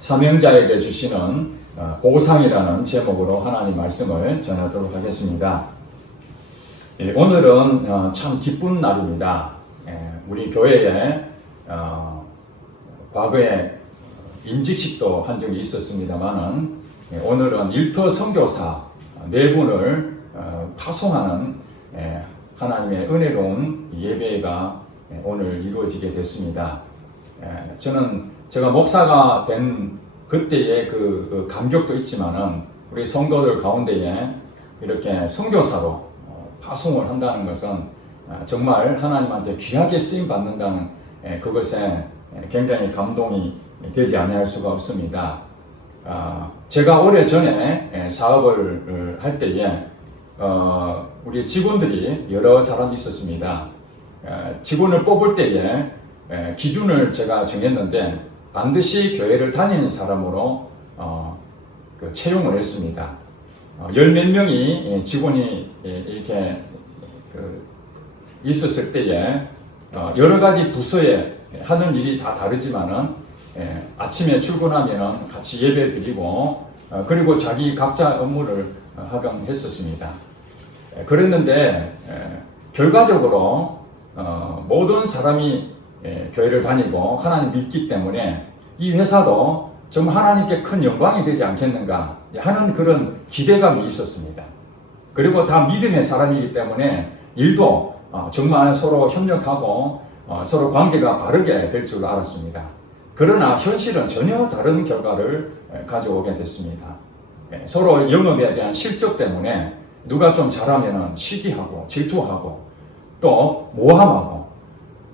사명자에게 주시는 보상이라는 제목으로 하나님 말씀을 전하도록 하겠습니다. 오늘은 참 기쁜 날입니다. 우리 교회에 과거에 임직식도 한 적이 있었습니다만은 오늘은 일터 선교사 4분을 파송하는 하나님의 은혜로운 예배가 오늘 이루어지게 됐습니다. 제가 목사가 된 그때의 그 감격도 있지만은 우리 성도들 가운데에 이렇게 선교사로 파송을 한다는 것은 정말 하나님한테 귀하게 쓰임 받는다는 그것에 굉장히 감동이 되지 않을 수가 없습니다. 제가 오래전에 사업을 할 때에 우리 직원들이 여러 사람이 있었습니다. 직원을 뽑을 때에 기준을 제가 정했는데 반드시 교회를 다니는 사람으로 채용을 했습니다. 10몇 명이 직원이 이렇게 있었을 때에 여러 가지 부서에 하는 일이 다 다르지만은 아침에 출근하면 같이 예배 드리고 그리고 자기 각자 업무를 하곤 했었습니다. 그랬는데 결과적으로 모든 사람이 교회를 다니고 하나님 믿기 때문에 이 회사도 정말 하나님께 큰 영광이 되지 않겠는가 하는 그런 기대감이 있었습니다. 그리고 다 믿음의 사람이기 때문에 일도 정말 서로 협력하고 서로 관계가 바르게 될 줄 알았습니다. 그러나 현실은 전혀 다른 결과를 가져오게 됐습니다. 서로 영업에 대한 실적 때문에 누가 좀 잘하면 시기하고 질투하고 또 모함하고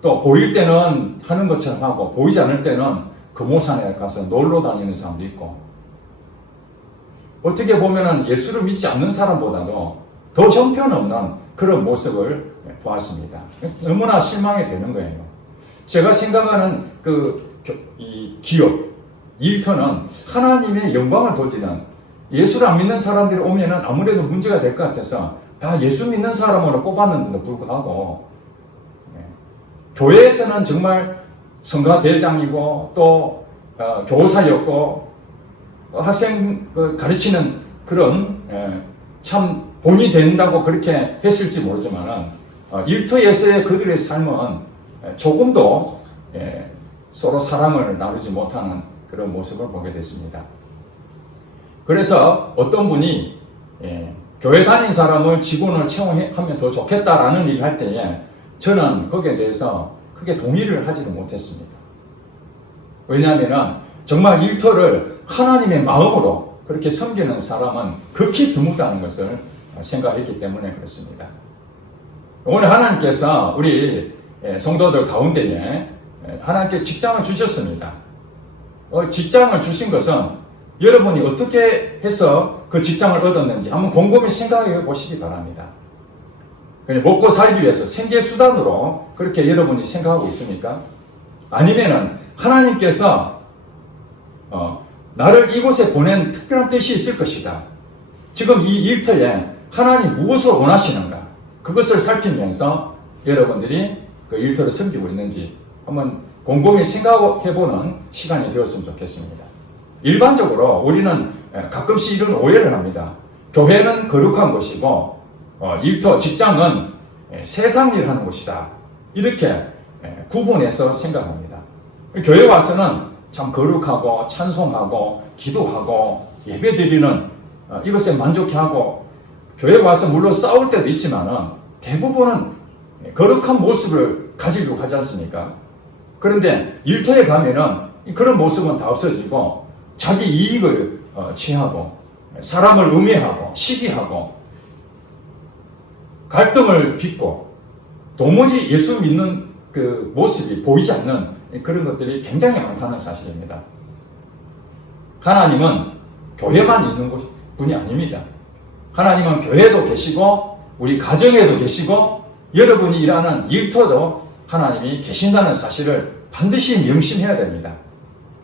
또 보일 때는 하는 것처럼 하고 보이지 않을 때는 금오산에 가서 놀러 다니는 사람도 있고 어떻게 보면 예수를 믿지 않는 사람보다도 더 형편없는 그런 모습을 보았습니다. 너무나 실망이 되는 거예요. 제가 생각하는 이 기업, 일터는 하나님의 영광을 돌리는 예수를 안 믿는 사람들이 오면은 아무래도 문제가 될 것 같아서 다 예수 믿는 사람으로 뽑았는데도 불구하고 교회에서는 정말 성가대장이고 또 교사였고 학생 가르치는 그런 참 본이 된다고 그렇게 했을지 모르지만은 일터에서의 그들의 삶은 조금도 서로 사랑을 나누지 못하는 그런 모습을 보게 됐습니다. 그래서 어떤 분이 교회 다닌 사람을 직원을 채용하면 더 좋겠다라는 얘기를 할 때에 저는 거기에 대해서 크게 동의를 하지도 못했습니다. 왜냐하면 정말 일터를 하나님의 마음으로 그렇게 섬기는 사람은 극히 드물다는 것을 생각했기 때문에 그렇습니다. 오늘 하나님께서 우리 성도들 가운데에 하나님께 직장을 주셨습니다. 직장을 주신 것은 여러분이 어떻게 해서 그 직장을 얻었는지 한번 곰곰이 생각해 보시기 바랍니다. 그냥 먹고 살기 위해서 생계수단으로 그렇게 여러분이 생각하고 있습니까? 아니면은 하나님께서 나를 이곳에 보낸 특별한 뜻이 있을 것이다. 지금 이 일터에 하나님 무엇을 원하시는가? 그것을 살피면서 여러분들이 그 일터를 섬기고 있는지 한번 곰곰이 생각해보는 시간이 되었으면 좋겠습니다. 일반적으로 우리는 가끔씩 이런 오해를 합니다. 교회는 거룩한 곳이고 일터, 직장은 세상 일 하는 곳이다. 이렇게 구분해서 생각합니다. 교회 와서는 참 거룩하고 찬송하고 기도하고 예배드리는 이것에 만족해하고 교회 와서 물론 싸울 때도 있지만은 대부분은 거룩한 모습을 가지려고 하지 않습니까? 그런데 일터에 가면은 그런 모습은 다 없어지고 자기 이익을 취하고 사람을 음해하고 시기하고 갈등을 빚고 도무지 예수 믿는 그 모습이 보이지 않는 그런 것들이 굉장히 많다는 사실입니다. 하나님은 교회만 있는 분이 아닙니다. 하나님은 교회도 계시고 우리 가정에도 계시고 여러분이 일하는 일터도 하나님이 계신다는 사실을 반드시 명심해야 됩니다.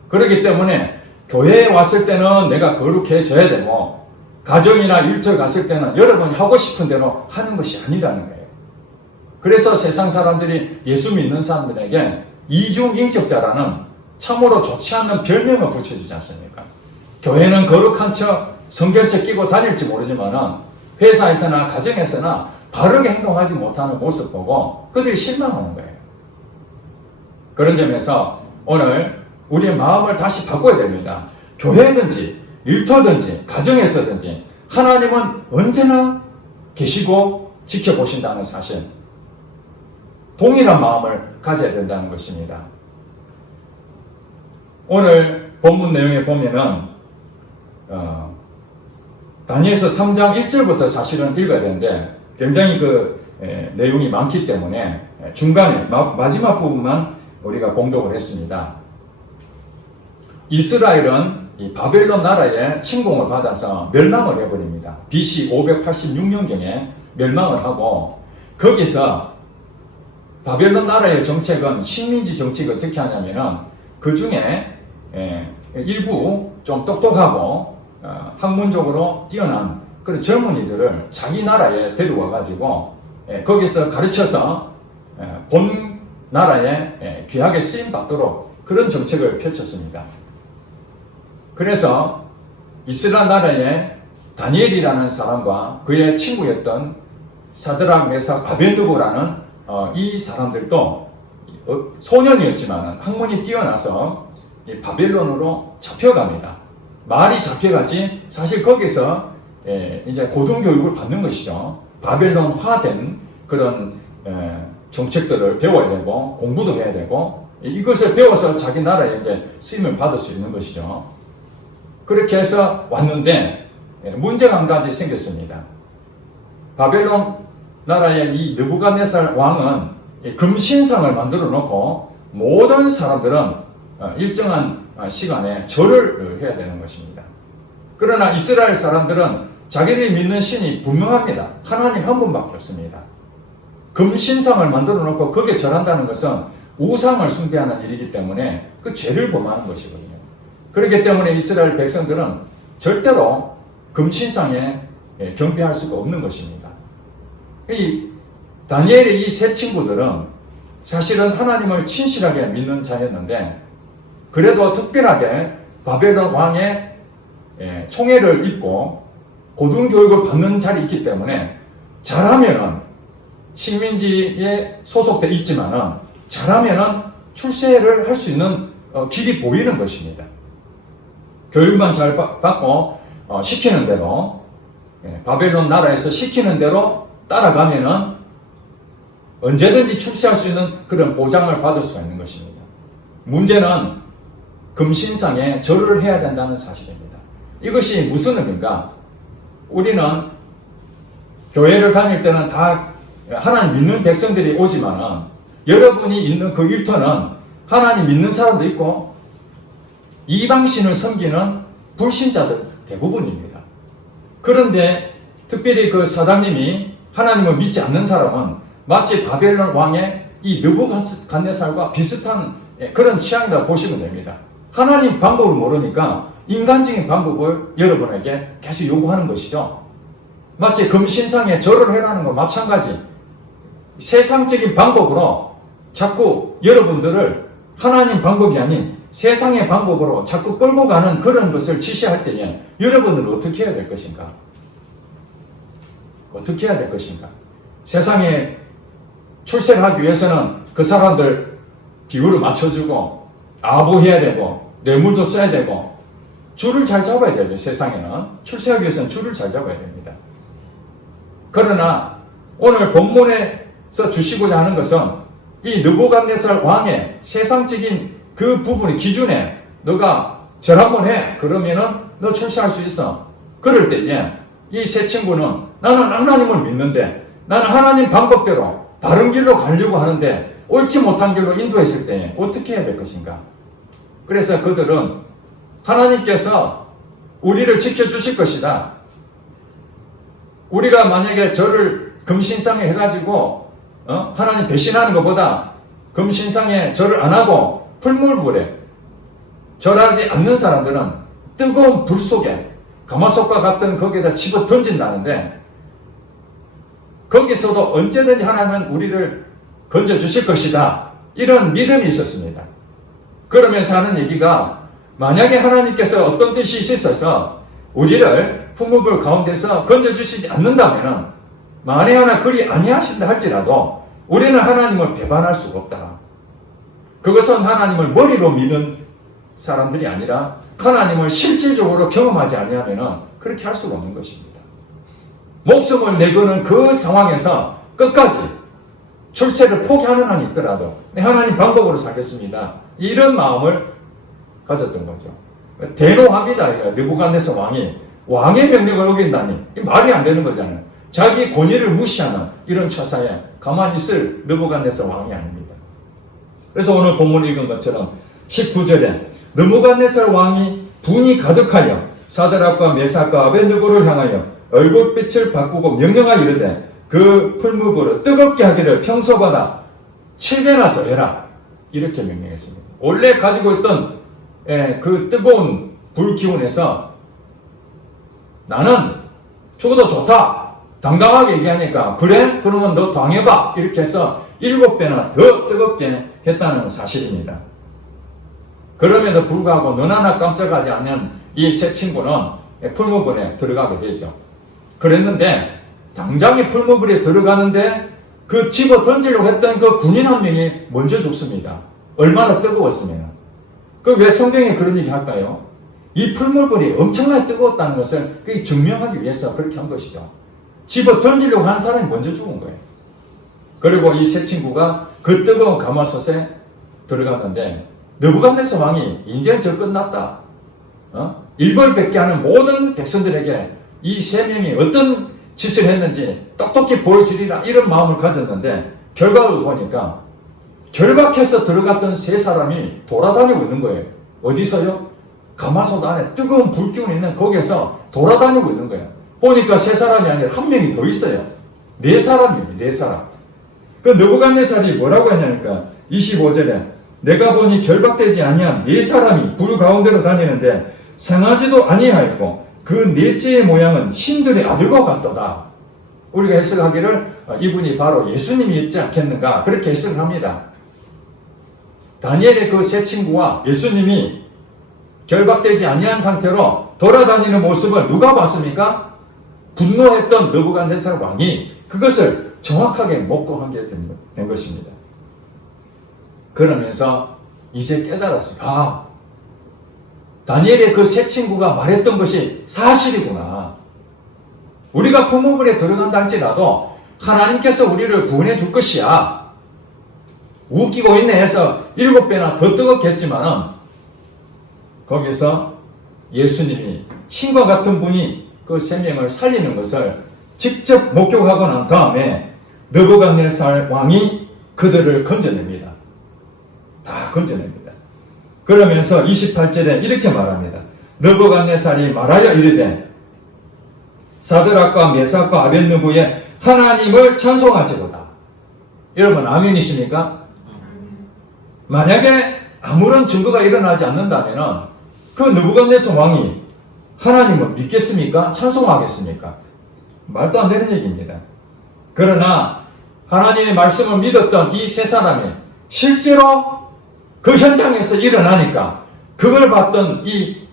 그렇기 때문에 교회에 왔을 때는 내가 거룩해져야 되고 가정이나 일터에 갔을 때는 여러분이 하고 싶은 대로 하는 것이 아니라는 거예요. 그래서 세상 사람들이 예수 믿는 사람들에게 이중인격자라는 참으로 좋지 않는 별명을 붙여주지 않습니까? 교회는 거룩한 척, 성경책 끼고 다닐지 모르지만은 회사에서나 가정에서나 바르게 행동하지 못하는 모습 보고 그들이 실망하는 거예요. 그런 점에서 오늘 우리의 마음을 다시 바꿔야 됩니다. 교회든지 일터든지 가정에서든지 하나님은 언제나 계시고 지켜보신다는 사실, 동일한 마음을 가져야 된다는 것입니다. 오늘 본문 내용에 보면은 다니엘서 3장 1절부터 사실은 읽어야 되는데 굉장히 내용이 많기 때문에 중간에 마지막 부분만 우리가 공독을 했습니다. 이스라엘은 이 바벨론 나라의 침공을 받아서 멸망을 해버립니다. BC 586년경에 멸망을 하고, 거기서 바벨론 나라의 정책은 식민지 정책을 어떻게 하냐면은 그 중에 일부 좀 똑똑하고 학문적으로 뛰어난 그런 젊은이들을 자기 나라에 데려와 가지고 거기서 가르쳐서 본 나라에 귀하게 쓰임 받도록 그런 정책을 펼쳤습니다. 그래서 이스라엘 나라의 다니엘이라는 사람과 그의 친구였던 사드락, 메삭, 아벤느고라는 이 사람들도 소년이었지만 학문이 뛰어나서 바벨론으로 잡혀갑니다. 말이 잡혀가지 사실 거기서 이제 고등교육을 받는 것이죠. 바벨론화된 그런 정책들을 배워야 되고 공부도 해야 되고 이것을 배워서 자기 나라에 이제 쓰임을 받을 수 있는 것이죠. 그렇게 해서 왔는데 문제가 한 가지 생겼습니다. 바벨론 나라의 이 느부갓네살 왕은 금신상을 만들어 놓고 모든 사람들은 일정한 시간에 절을 해야 되는 것입니다. 그러나 이스라엘 사람들은 자기들이 믿는 신이 분명합니다. 하나님 한 분밖에 없습니다. 금신상을 만들어 놓고 거기에 절한다는 것은 우상을 숭배하는 일이기 때문에 그 죄를 범하는 것이거든요. 그렇기 때문에 이스라엘 백성들은 절대로 금신상에 경배할 수가 없는 것입니다. 이 다니엘의 이 세 친구들은 사실은 하나님을 진실하게 믿는 자였는데 그래도 특별하게 바벨론 왕의 총애를 입고 고등교육을 받는 자리에 있기 때문에 잘하면은 식민지에 소속돼 있지만은 잘하면은 출세를 할 수 있는 길이 보이는 것입니다. 교육만 잘 받고 시키는 대로 바벨론 나라에서 시키는 대로 따라가면은 언제든지 출세할 수 있는 그런 보장을 받을 수가 있는 것입니다. 문제는 금신상에 절을 해야 된다는 사실입니다. 이것이 무슨 의미인가? 우리는 교회를 다닐 때는 다 하나님 믿는 백성들이 오지만은 여러분이 있는 그 일터는 하나님 믿는 사람도 있고 이방신을 섬기는 불신자들 대부분입니다. 그런데 특별히 그 사장님이 하나님을 믿지 않는 사람은 마치 바벨론 왕의 이 느부갓네살과 비슷한 그런 취향이라고 보시면 됩니다. 하나님 방법을 모르니까 인간적인 방법을 여러분에게 계속 요구하는 것이죠. 마치 금신상에 절을 해라는 것 마찬가지. 세상적인 방법으로 자꾸 여러분들을 하나님 방법이 아닌 세상의 방법으로 자꾸 끌고 가는 그런 것을 지시할 때에 여러분은 어떻게 해야 될 것인가? 어떻게 해야 될 것인가? 세상에 출세를 하기 위해서는 그 사람들 비율을 맞춰주고 아부해야 되고 뇌물도 써야 되고 줄을 잘 잡아야 되죠. 세상에는 출세하기 위해서는 줄을 잘 잡아야 됩니다. 그러나 오늘 본문에서 주시고자 하는 것은 이 느부갓네살 왕의 세상적인 그 부분의 기준에 너가 절 한번 해. 그러면은 너 출세할 수 있어. 그럴 때에 이 세 친구는 나는 하나님을 믿는데 나는 하나님 방법대로 바른 길로 가려고 하는데 옳지 못한 길로 인도했을 때 어떻게 해야 될 것인가? 그래서 그들은 하나님께서 우리를 지켜주실 것이다. 우리가 만약에 절을 금신상에 해가지고 하나님 배신하는 것보다 금신상에 절을 안 하고 풀물불에 절하지 않는 사람들은 뜨거운 불 속에 가마솥과 같은 거기에다 집어 던진다는데 거기서도 언제든지 하나님은 우리를 건져주실 것이다. 이런 믿음이 있었습니다. 그러면서 하는 얘기가 만약에 하나님께서 어떤 뜻이 있어서 우리를 풍문불 가운데서 건져주시지 않는다면 만에 하나 그리 아니하신다 할지라도 우리는 하나님을 배반할 수가 없다. 그것은 하나님을 머리로 믿는 사람들이 아니라 하나님을 실질적으로 경험하지 아니하면 그렇게 할 수가 없는 것입니다. 목숨을 내거는 그 상황에서 끝까지 출세를 포기하는 한이 있더라도 하나님 방법으로 살겠습니다. 이런 마음을 가졌던 거죠. 대노합니다. 느부갓네살 왕의 명령을 어긴다니 말이 안 되는 거잖아요. 자기 권위를 무시하는 이런 처사에 가만히 있을 느부갓네살 왕이 아닙니다. 그래서 오늘 본문 읽은 것처럼 19절에 느부갓네살 왕이 분이 가득하여 사드락과 메삭과 아벳느고를 향하여 얼굴빛을 바꾸고 명령하여 이르되 그 풀무불을 뜨겁게 하기를 평소보다 7배나 더 해라. 이렇게 명령했습니다. 원래 가지고 있던 그 뜨거운 불 기운에서 나는 죽어도 좋다. 당당하게 얘기하니까 그래? 그러면 너 당해봐. 이렇게 해서 7배나 더 뜨겁게 했다는 사실입니다. 그럼에도 불구하고 눈 하나 깜짝하지 않는 이 세 친구는 풀무불에 들어가게 되죠. 그랬는데 당장에 풀무불에 들어가는데 그 집어 던지려고 했던 그 군인 한 명이 먼저 죽습니다. 얼마나 뜨거웠으면. 그 왜 성경에 그런 얘기 할까요? 이 풀무불이 엄청나게 뜨거웠다는 것을 증명하기 위해서 그렇게 한 것이죠. 집어 던지려고 한 사람이 먼저 죽은 거예요. 그리고 이 세 친구가 그 뜨거운 가마솥에 들어갔는데 느부갓네살 왕이 이제 저 끝났다. 일벌백계 하는 모든 백성들에게 이 세 명이 어떤 짓을 했는지 똑똑히 보여주리라 이런 마음을 가졌는데 결과를 보니까 결박해서 들어갔던 세 사람이 돌아다니고 있는 거예요. 어디서요? 가마솥 안에 뜨거운 불기운이 있는 거기에서 돌아다니고 있는 거예요. 보니까 세 사람이 아니라 한 명이 더 있어요. 네 사람이에요. 네 사람. 그 느부갓네살이 뭐라고 했냐니까 25절에 내가 보니 결박되지 아니한 네 사람이 불 가운데로 다니는데 상하지도 아니하였고 그 넷째의 모양은 신들의 아들과 같도다. 우리가 해석하기를 이분이 바로 예수님이 있지 않겠는가 그렇게 해석을 합니다. 다니엘의 그 세 친구와 예수님이 결박되지 아니한 상태로 돌아다니는 모습을 누가 봤습니까? 분노했던 느부갓네살 왕이 그것을 정확하게 목도하게 된 것입니다. 그러면서 이제 깨달았어요. 다니엘의 그 세 친구가 말했던 것이 사실이구나. 우리가 풀무불에 들어간다 할지라도 하나님께서 우리를 구원해 줄 것이야. 웃기고 있네 해서 7배나 더 뜨겁게 했지만은 거기서 예수님이 신과 같은 분이 그 세 명을 살리는 것을 직접 목격하고 난 다음에 느부갓네살 왕이 그들을 건져냅니다. 다 건져냅니다. 그러면서 28절에 이렇게 말합니다. 느부갓네살이 말하여 이르되 사드락과 메삭과 아벳느고의 하나님을 찬송할지로다. 여러분 아멘이십니까? 만약에 아무런 증거가 일어나지 않는다면 그 느부갓네살 왕이 하나님을 믿겠습니까? 찬송하겠습니까? 말도 안 되는 얘기입니다. 그러나 하나님의 말씀을 믿었던 이 세 사람이 실제로 그 현장에서 일어나니까 그걸 봤던 이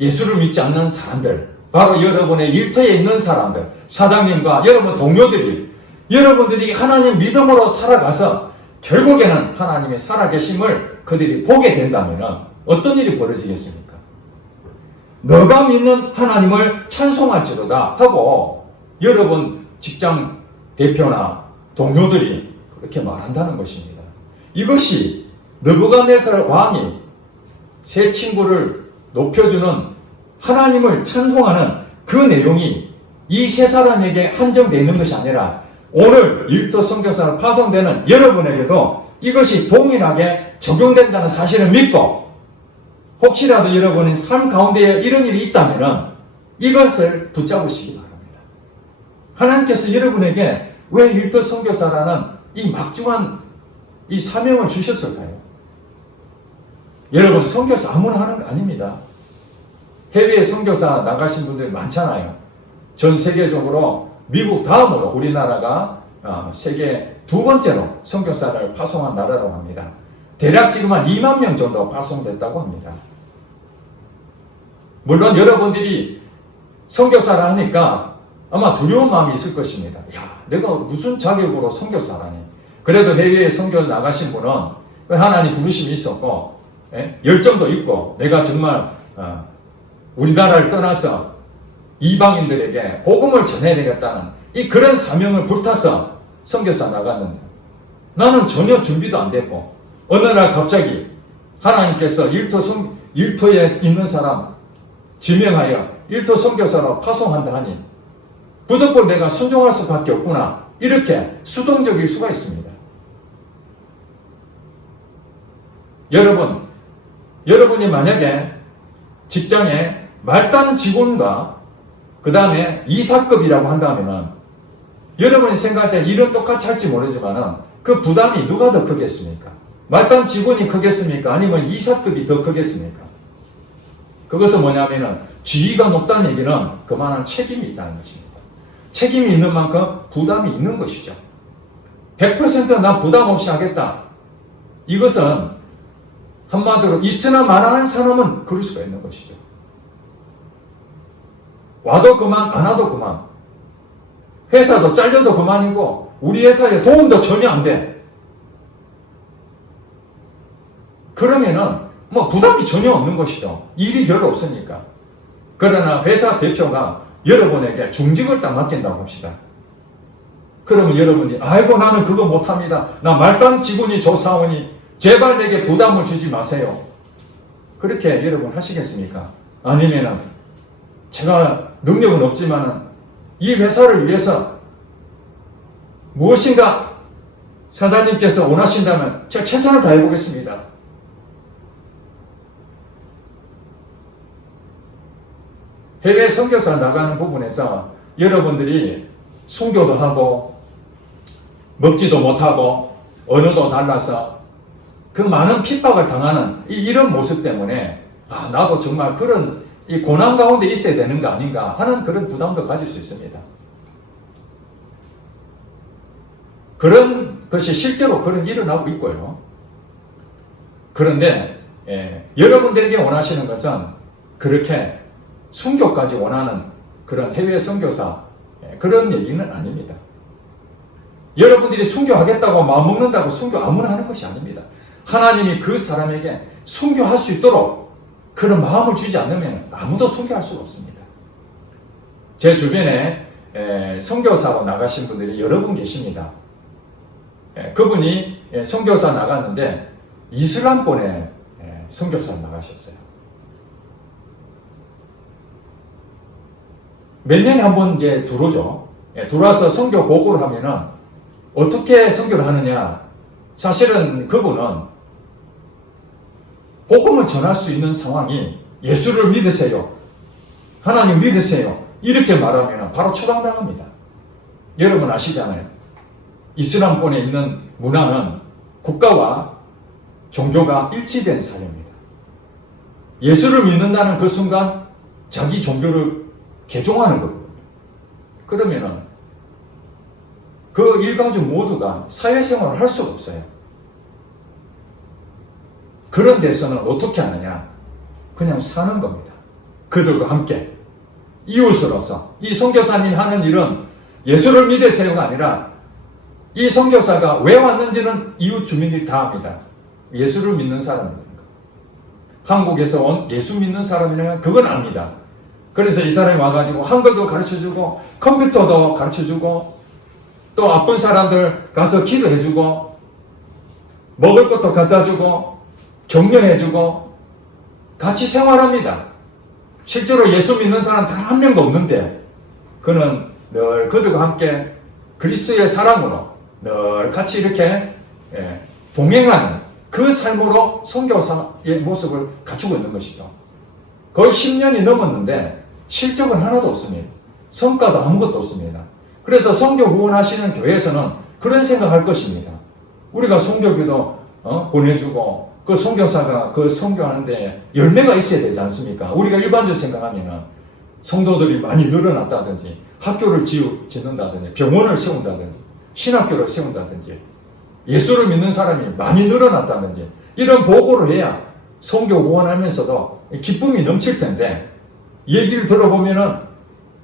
예수를 믿지 않는 사람들, 바로 여러분의 일터에 있는 사람들, 사장님과 여러분 동료들이 여러분들이 하나님 믿음으로 살아가서 결국에는 하나님의 살아계심을 그들이 보게 된다면 어떤 일이 벌어지겠습니까? 너가 믿는 하나님을 찬송할지로다 하고 여러분 직장 대표나 동료들이 그렇게 말한다는 것입니다. 이것이 느부갓네살 왕이 세 친구를 높여주는 하나님을 찬송하는 그 내용이 이 세 사람에게 한정되어 있는 것이 아니라 오늘 일터 선교사로 파송되는 여러분에게도 이것이 동일하게 적용된다는 사실을 믿고 혹시라도 여러분의 삶 가운데 이런 일이 있다면 이것을 붙잡으시기 바랍니다. 하나님께서 여러분에게 왜 일터 선교사라는 이 막중한 이 사명을 주셨을까요? 여러분 선교사 아무나 하는 거 아닙니다. 해외에 선교사 나가신 분들 많잖아요. 전 세계적으로 미국 다음으로 우리나라가 세계 두 번째로 선교사를 파송한 나라라고 합니다. 대략 지금 한 2만 명 정도 파송됐다고 합니다. 물론 여러분들이 선교사라 하니까 아마 두려운 마음이 있을 것입니다. 야, 내가 무슨 자격으로 선교사라니. 그래도 해외에 선교 나가신 분은 하나님 부르심이 있었고 열정도 있고 내가 정말 우리나라를 떠나서 이방인들에게 복음을 전해야 되겠다는 이 그런 사명을 불타서 선교사 나갔는데 나는 전혀 준비도 안 됐고 어느 날 갑자기 하나님께서 일터에 있는 사람 지명하여 일터 선교사로 파송한다 하니 부득불 내가 순종할 수밖에 없구나. 이렇게 수동적일 수가 있습니다. 여러분이 만약에 직장에 말단 직원과 그 다음에 이사급이라고 한다면 여러분이 생각할 때 일은 똑같이 할지 모르지만 그 부담이 누가 더 크겠습니까? 말단 직원이 크겠습니까? 아니면 이사급이 더 크겠습니까? 그것은 뭐냐면은 지위가 높다는 얘기는 그만한 책임이 있다는 것입니다. 책임이 있는 만큼 부담이 있는 것이죠. 100% 난 부담 없이 하겠다. 이것은 한마디로 있으나 마나한 사람은 그럴 수가 있는 것이죠. 와도 그만, 안 와도 그만. 회사도 잘려도 그만이고 우리 회사에 도움도 전혀 안 돼. 그러면은 뭐 부담이 전혀 없는 것이죠. 일이 별로 없으니까. 그러나 회사 대표가 여러분에게 중직을 딱 맡긴다고 합시다. 그러면 여러분이 아이고 나는 그거 못합니다. 나 말단 직원이 조사오니 제발 내게 부담을 주지 마세요. 그렇게 여러분 하시겠습니까? 아니면은 제가 능력은 없지만은 이 회사를 위해서 무엇인가 사장님께서 원하신다면 제가 최선을 다해 보겠습니다. 해외 선교사 나가는 부분에서 여러분들이 순교도 하고 먹지도 못하고 언어도 달라서 그 많은 핍박을 당하는 이런 모습 때문에 나도 정말 그런 이 고난 가운데 있어야 되는 거 아닌가 하는 그런 부담도 가질 수 있습니다. 그런 것이 실제로 그런 일어나고 있고요. 그런데 여러분들에게 원하시는 것은 그렇게 순교까지 원하는 그런 해외 선교사 그런 얘기는 아닙니다. 여러분들이 순교하겠다고 마음먹는다고 순교 아무나 하는 것이 아닙니다. 하나님이 그 사람에게 순교할 수 있도록 그런 마음을 주지 않으면 아무도 순교할 수가 없습니다. 제 주변에 선교사로 나가신 분들이 여러 분 계십니다. 그분이 선교사 나갔는데 이슬람권에 선교사로 나가셨어요. 몇 년에 한 번 이제 들어오죠. 들어와서 선교 보고를 하면은 어떻게 선교를 하느냐. 사실은 그분은 복음을 전할 수 있는 상황이 예수를 믿으세요. 하나님 믿으세요. 이렇게 말하면 바로 추방당합니다. 여러분 아시잖아요. 이슬람권에 있는 문화는 국가와 종교가 일치된 사회입니다. 예수를 믿는다는 그 순간 자기 종교를 개종하는 거거든요. 그러면은 그 일가족 모두가 사회생활을 할 수가 없어요. 그런 데서는 어떻게 하느냐? 그냥 사는 겁니다. 그들과 함께 이웃으로서 이 선교사님 하는 일은 예수를 믿으세요가 아니라 이 선교사가 왜 왔는지는 이웃 주민들이 다 압니다. 예수를 믿는 사람입니다. 한국에서 온 예수 믿는 사람이라면 그건 압니다. 그래서 이 사람이 와가지고 한글도 가르쳐주고 컴퓨터도 가르쳐주고 또 아픈 사람들 가서 기도해주고 먹을 것도 갖다주고 격려해주고 같이 생활합니다. 실제로 예수 믿는 사람 단 한 명도 없는데 그는 늘 그들과 함께 그리스도의 사랑으로 늘 같이 이렇게 동행하는 그 삶으로 선교사의 모습을 갖추고 있는 것이죠. 거의 10년이 넘었는데 실적은 하나도 없습니다. 성과도 아무것도 없습니다. 그래서 선교 후원하시는 교회에서는 그런 생각할 것입니다. 우리가 선교비도 보내주고 그 선교사가 그 선교하는데 열매가 있어야 되지 않습니까? 우리가 일반적으로 생각하면 성도들이 많이 늘어났다든지 학교를 짓는다든지 병원을 세운다든지 신학교를 세운다든지 예수를 믿는 사람이 많이 늘어났다든지 이런 보고를 해야 선교 후원하면서도 기쁨이 넘칠 텐데 얘기를 들어보면은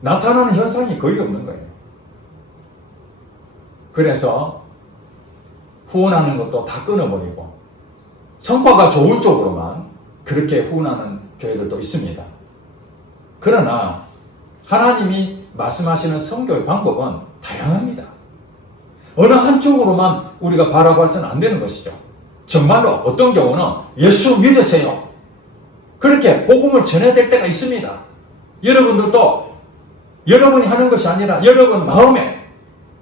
나타나는 현상이 거의 없는 거예요. 그래서 후원하는 것도 다 끊어버리고 성과가 좋을 쪽으로만 그렇게 후원하는 교회들도 있습니다. 그러나 하나님이 말씀하시는 선교의 방법은 다양합니다. 어느 한쪽으로만 우리가 바라봐서는 안 되는 것이죠. 정말로 어떤 경우는 예수 믿으세요. 그렇게 복음을 전해야 될 때가 있습니다. 여러분들도 여러분이 하는 것이 아니라 여러분 마음에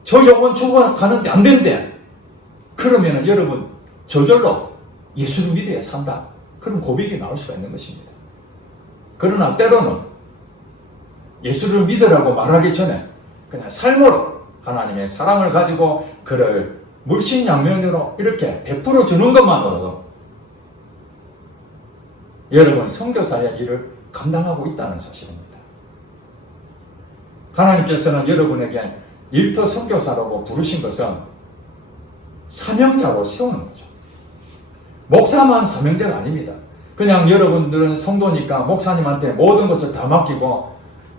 저 영혼 죽어가는데 안 되는데 그러면 여러분 저절로 예수를 믿어야 산다. 그런 고백이 나올 수가 있는 것입니다. 그러나 때로는 예수를 믿으라고 말하기 전에 그냥 삶으로 하나님의 사랑을 가지고 그를 물신양면으로 이렇게 베풀어 주는 것만으로도 여러분 선교사의 일을 감당하고 있다는 사실입니다. 하나님께서는 여러분에게 일터 선교사라고 부르신 것은 사명자로 세우는 거죠. 목사만 사명자가 아닙니다. 그냥 여러분들은 성도니까 목사님한테 모든 것을 다 맡기고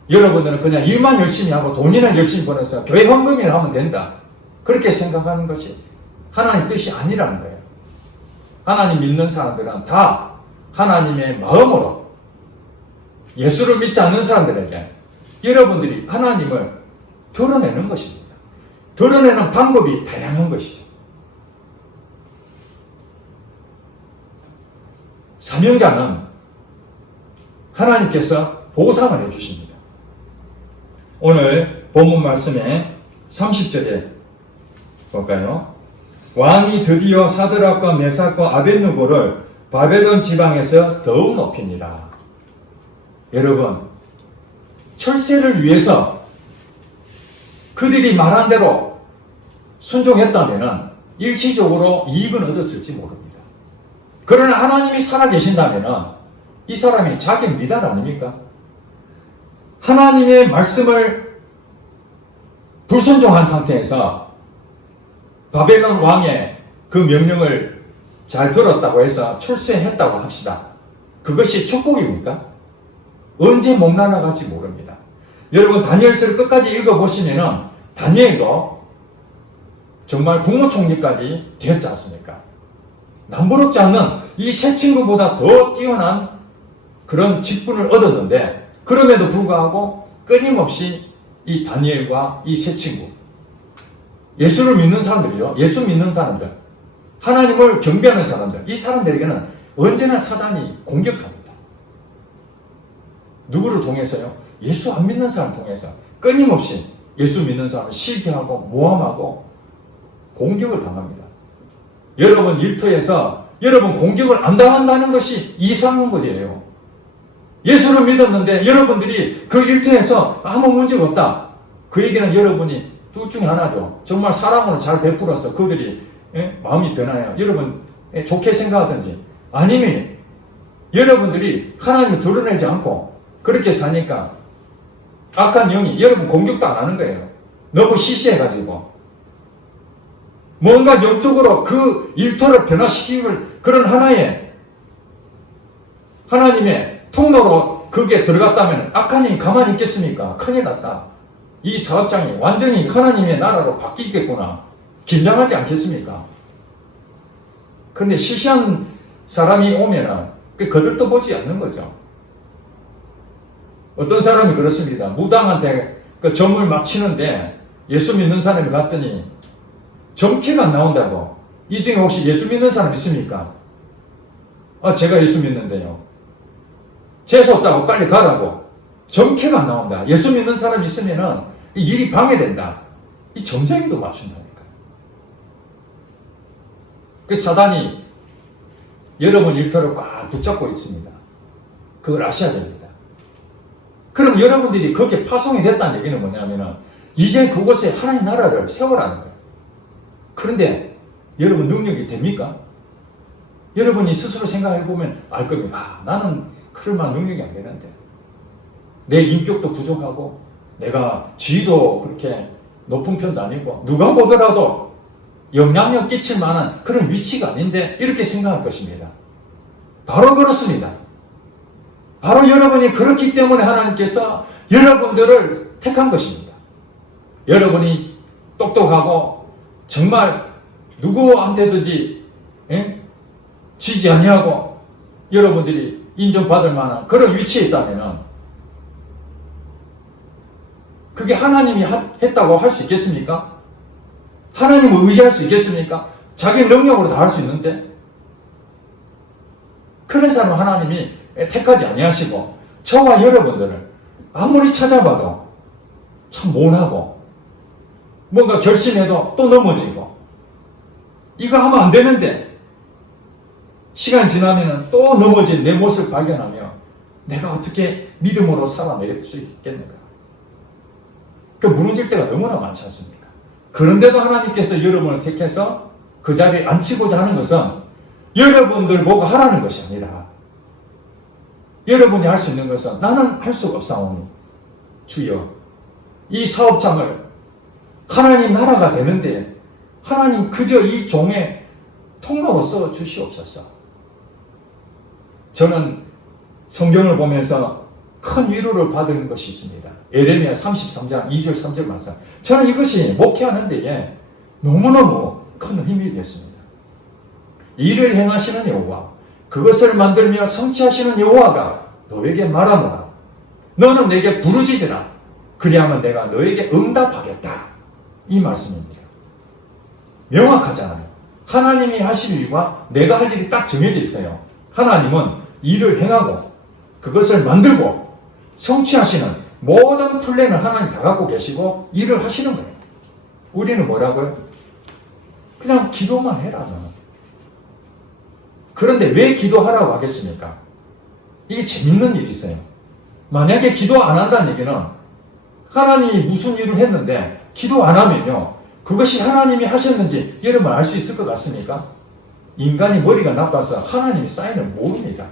여러분들은 그냥 일만 열심히 하고 돈이나 열심히 벌어서 교회 헌금이나 하면 된다. 그렇게 생각하는 것이 하나님 뜻이 아니라는 거예요. 하나님 믿는 사람들은 다 하나님의 마음으로 예수를 믿지 않는 사람들에게 여러분들이 하나님을 드러내는 것입니다. 드러내는 방법이 다양한 것이죠. 사명자는 하나님께서 보상을 해주십니다. 오늘 본문 말씀에 30절에 볼까요? 왕이 드디어 사드락과 메삭과 아벳느고를 바벨론 지방에서 더욱 높이니라. 여러분, 철새를 위해서 그들이 말한 대로 순종했다면 일시적으로 이익은 얻었을지 모릅니다. 그러나 하나님이 살아계신다면 이 사람이 자기 미달 아닙니까? 하나님의 말씀을 불순종한 상태에서 바벨론 왕의 그 명령을 잘 들었다고 해서 출세했다고 합시다. 그것이 축복입니까? 언제 목 날아갈지 모릅니다. 여러분 다니엘서를 끝까지 읽어보시면 다니엘도 정말 국무총리까지 되었지 않습니까? 남부럽지 않는 이 세 친구보다 더 뛰어난 그런 직분을 얻었는데 그럼에도 불구하고 끊임없이 이 다니엘과 이 세 친구 예수를 믿는 사람들이요. 예수 믿는 사람들 하나님을 경배하는 사람들 이 사람들에게는 언제나 사단이 공격합니다. 누구를 통해서요? 예수 안 믿는 사람 통해서 끊임없이 예수 믿는 사람을 시기하고 모함하고 공격을 당합니다. 여러분 일터에서 여러분 공격을 안 당한다는 것이 이상한 거예요. 예수를 믿었는데 여러분들이 그 일터에서 아무 문제가 없다. 그 얘기는 여러분이 둘 중에 하나죠. 정말 사랑으로 잘 베풀어서 그들이 마음이 변하여 여러분 좋게 생각하든지 아니면 여러분들이 하나님을 드러내지 않고 그렇게 사니까 악한 영이 여러분 공격도 안 하는 거예요. 너무 시시해가지고 뭔가 영적으로 그 일터를 변화시키는 그런 하나의 하나님의 통로로 그게 들어갔다면 악한 영이 가만히 있겠습니까? 큰일 났다. 이 사업장이 완전히 하나님의 나라로 바뀌겠구나. 긴장하지 않겠습니까? 그런데 시시한 사람이 오면은 거들떠 보지 않는 거죠. 어떤 사람이 그렇습니다. 무당한테 그 점을 막 치는데 예수 믿는 사람이 갔더니 점괘가 안 나온다고. 이 중에 혹시 예수 믿는 사람 있습니까? 제가 예수 믿는데요. 재수없다고 빨리 가라고. 점괘가 안 나온다. 예수 믿는 사람 있으면은 일이 방해된다. 이 점쟁이도 맞춘다니까요. 그 사단이 여러분 일터를 꽉 붙잡고 있습니다. 그걸 아셔야 됩니다. 그럼 여러분들이 거기에 파송이 됐다는 얘기는 뭐냐면은 이제 그곳에 하나님 나라를 세우라는 거예요. 그런데 여러분 능력이 됩니까? 여러분이 스스로 생각해보면 알 겁니다. 나는 그럴만한 능력이 안 되는데 내 인격도 부족하고 내가 지위도 그렇게 높은 편도 아니고 누가 보더라도 영향력 끼칠 만한 그런 위치가 아닌데 이렇게 생각할 것입니다. 바로 그렇습니다. 바로 여러분이 그렇기 때문에 하나님께서 여러분들을 택한 것입니다. 여러분이 똑똑하고 정말 누구한테든지 지지 아니하고 여러분들이 인정받을 만한 그런 위치에 있다면 그게 하나님이 했다고 할 수 있겠습니까? 하나님을 의지할 수 있겠습니까? 자기 능력으로 다 할 수 있는데 그런 사람은 하나님이 택하지 아니하시고 저와 여러분들을 아무리 찾아봐도 참 모나고 뭔가 결심해도 또 넘어지고 이거 하면 안 되는데 시간이 지나면 또 넘어진 내 모습을 발견하며 내가 어떻게 믿음으로 살아낼 수 있겠는가? 그 무너질 때가 너무나 많지 않습니까? 그런데도 하나님께서 여러분을 택해서 그 자리에 앉히고자 하는 것은 여러분들 보고 하라는 것이 아니라 여러분이 할 수 있는 것은 나는 할 수가 없사오니 주여 이 사업장을 하나님 나라가 되는데 하나님 그저 이 종의 통로로 써 주시옵소서. 저는 성경을 보면서 큰 위로를 받은 것이 있습니다. 에레미야 33장 2절 3절 말씀. 저는 이것이 목회하는 데에 너무너무 큰 힘이 됐습니다. 일을 행하시는 여호와 그것을 만들며 성취하시는 여호와가 너에게 말하노라. 너는 내게 부르짖으라. 그리하면 내가 너에게 응답하겠다. 이 말씀입니다. 명확하잖아요. 하나님이 하실 일과 내가 할 일이 딱 정해져 있어요. 하나님은 일을 행하고 그것을 만들고 성취하시는 모든 플랜을 하나님 다 갖고 계시고 일을 하시는 거예요. 우리는 뭐라고요? 그냥 기도만 해라. 너는. 그런데 왜 기도하라고 하겠습니까? 이게 재밌는 일이 있어요. 만약에 기도 안 한다는 얘기는 하나님이 무슨 일을 했는데 기도 안 하면요. 그것이 하나님이 하셨는지 여러분 알 수 있을 것 같습니까? 인간이 머리가 나빠서 하나님이 사인을 모릅니다.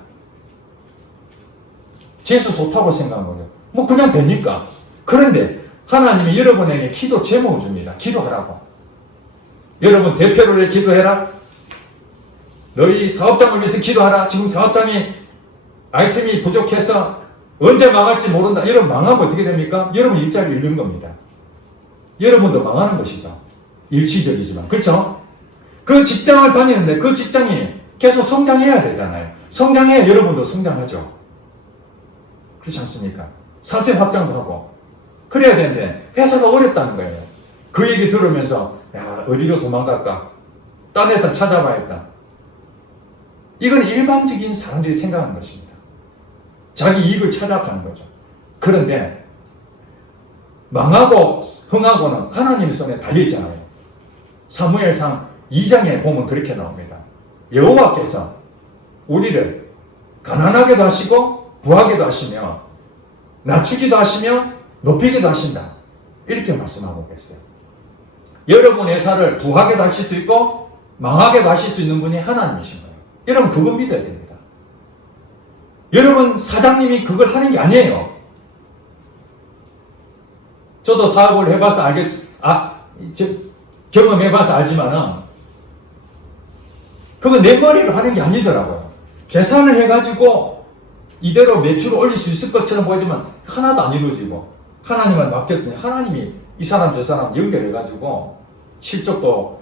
재수 좋다고 생각한 거예요. 뭐 그냥 되니까. 그런데 하나님이 여러분에게 기도 제목을 줍니다. 기도하라고. 여러분 대표를 기도해라. 너희 사업장을 위해서 기도하라. 지금 사업장이 아이템이 부족해서 언제 망할지 모른다. 여러분 망하면 어떻게 됩니까? 여러분 일자리 잃는 겁니다. 여러분도 망하는 것이죠. 일시적이지만. 그렇죠? 그 직장을 다니는데 그 직장이 계속 성장해야 되잖아요. 성장해야 여러분도 성장하죠. 그렇지 않습니까? 사세 확장도 하고 그래야 되는데 회사가 어렵다는 거예요. 그 얘기 들으면서 야 어디로 도망갈까? 딴 회사 찾아봐야겠다. 이건 일반적인 사람들이 생각하는 것입니다. 자기 이익을 찾아가는 거죠. 그런데 망하고 흥하고는 하나님 손에 달려있잖아요. 사무엘상 2장에 보면 그렇게 나옵니다. 여호와께서 우리를 가난하게도 하시고 부하게도 하시며 낮추기도 하시며 높이기도 하신다. 이렇게 말씀하고 계세요. 여러분 회사를 부하게도 하실 수 있고 망하게도 하실 수 있는 분이 하나님이신 거예요. 여러분 그거 믿어야 됩니다. 여러분 사장님이 그걸 하는 게 아니에요. 저도 사업을 해봐서 경험해봐서 알지만은 그거 내 머리로 하는 게 아니더라고요. 계산을 해가지고 이대로 매출을 올릴 수 있을 것처럼 보이지만 하나도 안 이루어지고 하나님을 맡겼더니 하나님이 이 사람 저 사람 연결해가지고 실적도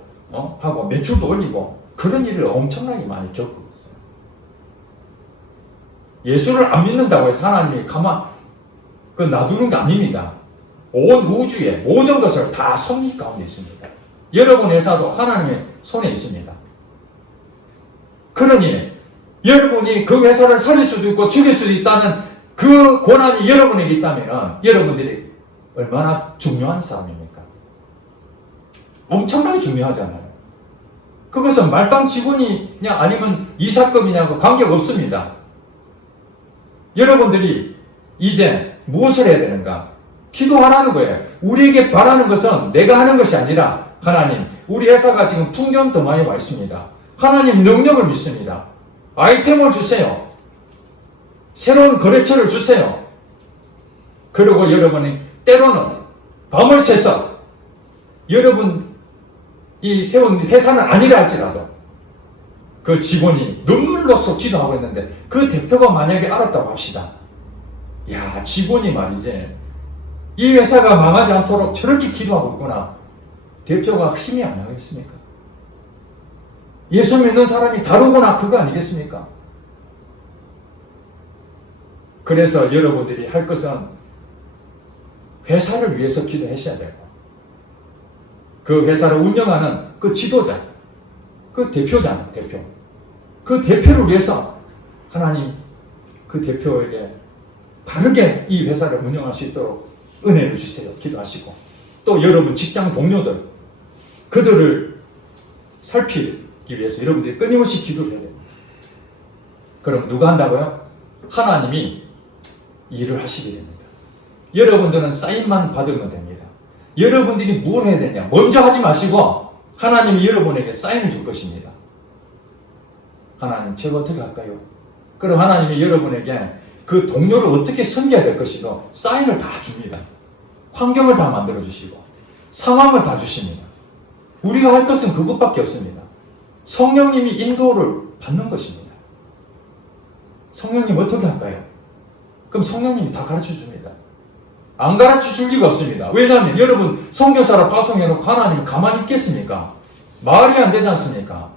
하고 매출도 올리고 그런 일을 엄청나게 많이 겪고 있어요. 예수를 안 믿는다고 해서 하나님이 놔두는 게 아닙니다. 온 우주의 모든 것을 다 섭리 가운데 있습니다. 여러분 회사도 하나님의 손에 있습니다. 그러니 여러분이 그 회사를 살릴 수도 있고 죽일 수도 있다는 그 권한이 여러분에게 있다면 여러분들이 얼마나 중요한 사람입니까? 엄청나게 중요하잖아요. 그것은 말단 직원이냐 아니면 이사급이냐고 관계없습니다. 여러분들이 이제 무엇을 해야 되는가? 기도하라는 거예요. 우리에게 바라는 것은 내가 하는 것이 아니라 하나님, 우리 회사가 지금 풍경 더마에 와 있습니다. 하나님 능력을 믿습니다. 아이템을 주세요. 새로운 거래처를 주세요. 그리고 여러분이 때로는 밤을 새서 여러분 이 세운 회사는 아니라 할지라도 그 직원이 눈물로써 기도하고 있는데 그 대표가 만약에 알았다고 합시다. 야, 직원이 말이지, 이 회사가 망하지 않도록 저렇게 기도하고 있구나. 대표가 힘이 안 나겠습니까? 예수 믿는 사람이 다르구나, 그거 아니겠습니까? 그래서 여러분들이 할 것은 회사를 위해서 기도하셔야 되고, 그 회사를 운영하는 그 지도자, 그 대표잖아, 대표. 그 대표를 위해서 하나님 그 대표에게 바르게 이 회사를 운영할 수 있도록 은혜를 주세요. 기도하시고, 또 여러분 직장 동료들, 그들을 살피기 위해서 여러분들이 끊임없이 기도를 해야 됩니다. 그럼 누가 한다고요? 하나님이 일을 하시게 됩니다. 여러분들은 사인만 받으면 됩니다. 여러분들이 뭘 해야 되냐? 먼저 하지 마시고 하나님이 여러분에게 사인을 줄 것입니다. 하나님, 제가 어떻게 할까요? 그럼 하나님이 여러분에게 그 동료를 어떻게 섬겨야 될 것이고 사인을 다 줍니다. 환경을 다 만들어 주시고 상황을 다 주십니다. 우리가 할 것은 그것밖에 없습니다. 성령님이 인도를 받는 것입니다. 성령님 어떻게 할까요? 그럼 성령님이 다 가르쳐 줍니다. 안 가르쳐 줄 리가 없습니다. 왜냐하면 여러분 선교사를 파송해놓고 하나님이 가만히 있겠습니까? 말이 안 되지 않습니까?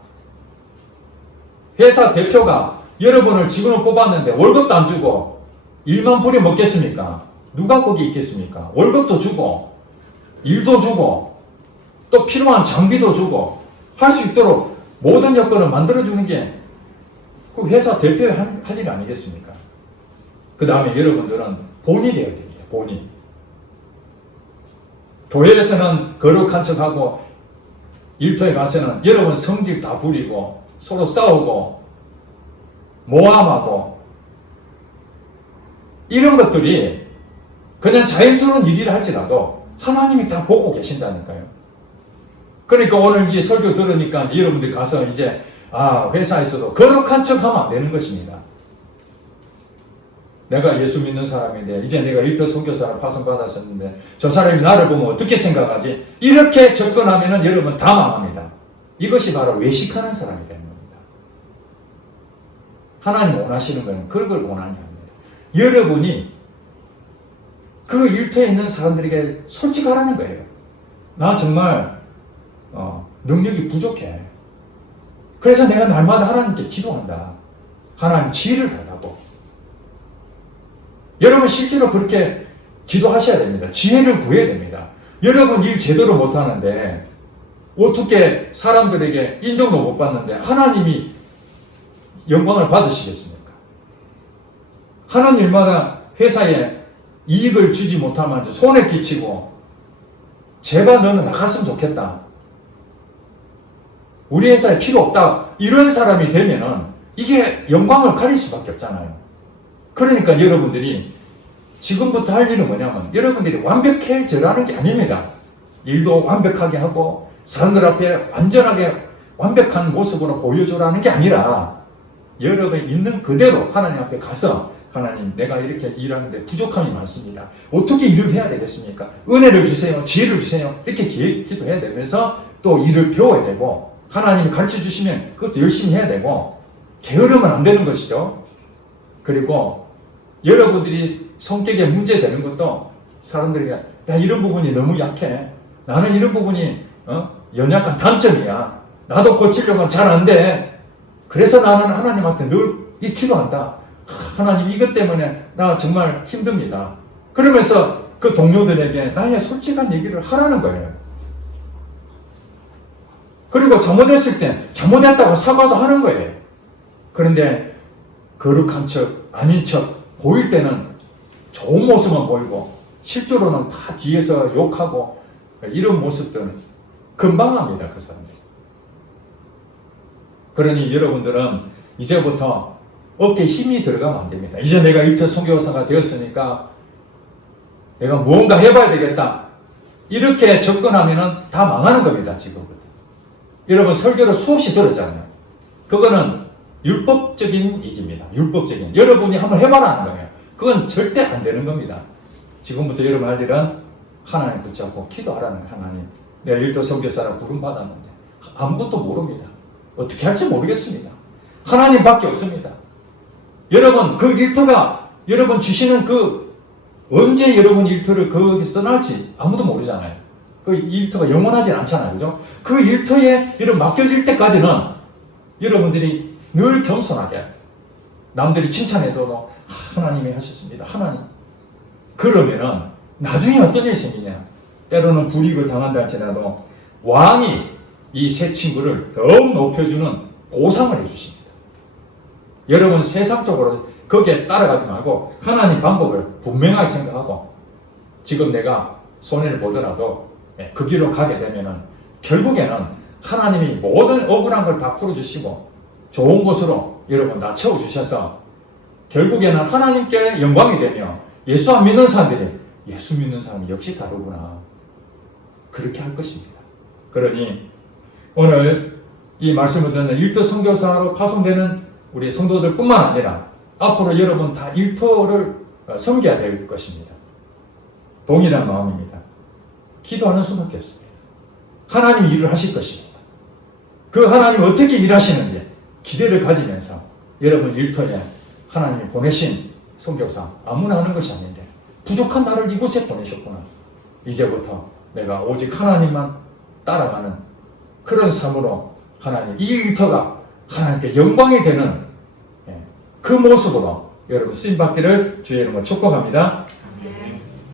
회사 대표가 여러분을 직원을 뽑았는데 월급도 안 주고 일만 부려 먹겠습니까? 누가 거기 있겠습니까? 월급도 주고 일도 주고 또 필요한 장비도 주고 할 수 있도록 모든 여건을 만들어주는 게 그 회사 대표의 할 일 아니겠습니까? 그 다음에 여러분들은 본이 되어야 됩니다. 본이. 교회에서는 거룩한 척하고 일터에 가서는 여러분 성질 다 부리고 서로 싸우고 모함하고 이런 것들이 그냥 자연스러운 일이라 할지라도 하나님이 다 보고 계신다니까요. 그러니까 오늘 이제 설교 들으니까 이제 여러분들 가서 이제 회사에서도 거룩한 척 하면 안 되는 것입니다. 내가 예수 믿는 사람인데 이제 내가 일터 선교사를 파송받았었는데 저 사람이 나를 보면 어떻게 생각하지? 이렇게 접근하면 여러분 다 망합니다. 이것이 바로 외식하는 사람이 되는 겁니다. 하나님 원하시는 것은 그걸 원하는 겁니다. 여러분이 그 일터에 있는 사람들에게 솔직하라는 거예요. 나 정말 능력이 부족해. 그래서 내가 날마다 하나님께 기도한다. 하나님 지혜를 달라고. 여러분 실제로 그렇게 기도하셔야 됩니다. 지혜를 구해야 됩니다. 여러분 일 제대로 못하는데 어떻게 사람들에게 인정도 못 받는데 하나님이 영광을 받으시겠습니까? 하는 일마다 회사에 이익을 주지 못하면 손해 끼치고 제발 너는 나갔으면 좋겠다. 우리 회사에 필요 없다. 이런 사람이 되면은 이게 영광을 가릴 수밖에 없잖아요. 그러니까 여러분들이 지금부터 할 일은 뭐냐면 여러분들이 완벽해져라는 게 아닙니다. 일도 완벽하게 하고 사람들 앞에 완전하게 완벽한 모습으로 보여줘라는 게 아니라 여러분이 있는 그대로 하나님 앞에 가서 하나님 내가 이렇게 일하는데 부족함이 많습니다. 어떻게 일을 해야 되겠습니까? 은혜를 주세요. 지혜를 주세요. 이렇게 기도해야 되면서 또 일을 배워야 되고 하나님이 가르쳐 주시면 그것도 열심히 해야 되고 게으르면 안 되는 것이죠. 그리고 여러분들이 성격에 문제되는 것도 사람들이 야 이런 부분이 너무 약해. 나는 이런 부분이 연약한 단점이야. 나도 고치려면 잘 안 돼. 그래서 나는 하나님한테 늘 이 기도한다. 하나님 이것 때문에 나 정말 힘듭니다. 그러면서 그 동료들에게 나의 솔직한 얘기를 하라는 거예요. 그리고 잘못했을 때 잘못했다고 사과도 하는 거예요. 그런데 거룩한 척, 아닌 척 보일 때는 좋은 모습만 보이고 실제로는 다 뒤에서 욕하고 이런 모습들은 금방 합니다. 그 사람들. 그러니 여러분들은 이제부터 어깨에 힘이 들어가면 안 됩니다. 이제 내가 일터 선교사가 되었으니까 내가 무언가 해봐야 되겠다. 이렇게 접근하면 다 망하는 겁니다. 지금부터. 여러분 설교를 수없이 들었잖아요. 그거는 율법적인 얘기입니다. 율법적인. 여러분이 한번 해봐라는 거예요. 그건 절대 안 되는 겁니다. 지금부터 여러분 할 일은 하나님 붙잡고 기도하라는 거예요. 하나님. 내가 일터 선교사라 부름받았는데 아무것도 모릅니다. 어떻게 할지 모르겠습니다. 하나님밖에 없습니다. 여러분 그 일터가 여러분 주시는 그 언제 여러분 일터를 거기서 떠날지 아무도 모르잖아요. 그 일터가 영원하진 않잖아요. 그죠? 그 일터에 여러분 맡겨질 때까지는 여러분들이 늘 겸손하게 남들이 칭찬해도 하나님이 하셨습니다. 하나님. 그러면은 나중에 어떤 일이 생기냐? 때로는 불이익을 당한다 할지라도 왕이 이 새 친구를 더욱 높여주는 보상을 해주십니다. 여러분 세상적으로 거기에 따라가지 말고 하나님 방법을 분명하게 생각하고 지금 내가 손해를 보더라도 그 길로 가게 되면은 결국에는 하나님이 모든 억울한 걸 다 풀어주시고 좋은 곳으로 여러분 다 채워주셔서 결국에는 하나님께 영광이 되며 예수 안 믿는 사람들이 예수 믿는 사람이 역시 다르구나 그렇게 할 것입니다. 그러니 오늘 이 말씀을 듣는 일터 선교사로 파송되는 우리 성도들 뿐만 아니라 앞으로 여러분 다 일터를 섬겨야 될 것입니다. 동일한 마음입니다. 기도하는 수밖에 없습니다. 하나님이 일을 하실 것입니다. 그 하나님이 어떻게 일하시는지 기대를 가지면서 여러분 일터에 하나님이 보내신 선교사 아무나 하는 것이 아닌데 부족한 나를 이곳에 보내셨구나. 이제부터 내가 오직 하나님만 따라가는 그런 삶으로 하나님 이 일터가 하나님께 영광이 되는 그 모습으로 여러분 쓰임받기를 주의 이름으로 축복합니다.